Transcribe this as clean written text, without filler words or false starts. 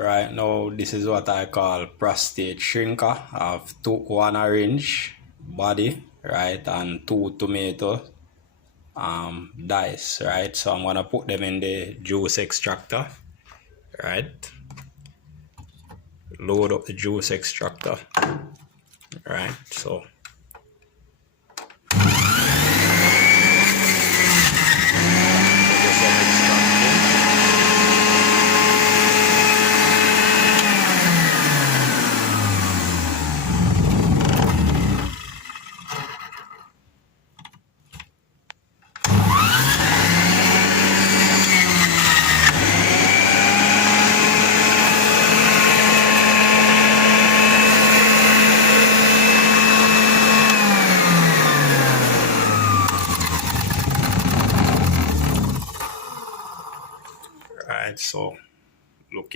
Right now, this is what I call prostate shrinker. I have one orange body, right, and 2 tomato dice, right. So I'm gonna put them in the juice extractor, right. Load up the juice extractor, right. So right, so look